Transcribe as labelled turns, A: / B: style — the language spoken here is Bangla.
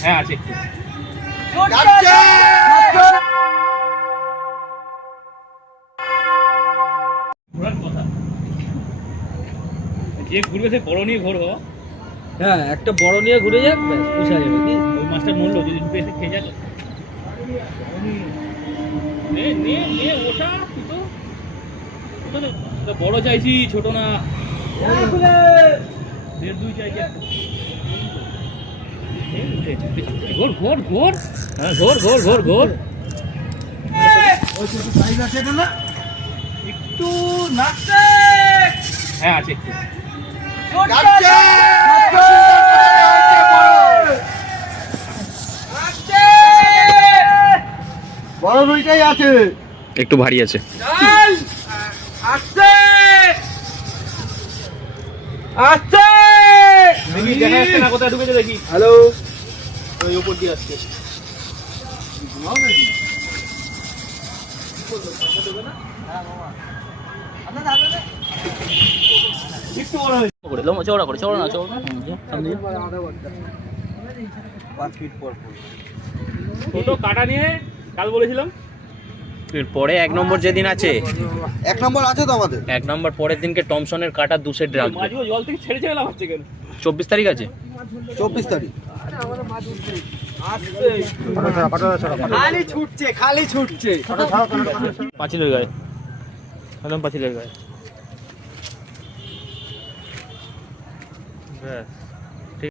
A: হ্যাঁ আছে একটু। কথা। যে ঘুরবে সে বড় নিয়ে ঘোরো
B: হ্যাঁ একটা বড় নিয়ে ঘুরে যাক ব্যাস পুষা যাবে কি?
A: ওই মাছটা মরলো যদি ঢুকে এসে খেয়ে যাক নে নে নে ওটা তুই তো- বড় চাইছি ছোট না। দেড় দুই চাইছি। ঘোর ঘোর ঘোর। হ্যাঁ ঘোর ঘোর ঘোর ঘোর। একটু নাচতে হ্যাঁ আছে একটু
C: বড় রুইটাই আছে।
D: একটু ভারী আছে।
A: দেখা যাচ্ছে না কোথায় ঢুকেছে দেখি।
C: হ্যালো।
A: ওই উপর দিয়ে আসছে। একটু
D: করে লোম চওড়া করে চওড়া না
C: পর
A: ছোট কাটা নিয়ে কাল বলেছিলাম
D: পরে এক নম্বর যেদিন আছে?
C: এক নম্বর আছে তো আমাদের।
D: এক নম্বর পরের দিনকে টমসনের কাটা দু সেট রাখবে
A: জল থেকে ছেড়ে ছেড়ে লাফাচ্ছে কেন
D: চব্বিশ তারিখ আছে?
C: চব্বিশ তারিখ।
B: খালি ছুটছে খালি ছুটছে।
A: পাঁচিলের গায়ে। একদম পাঁচিলের গায়ে। ব্যাস।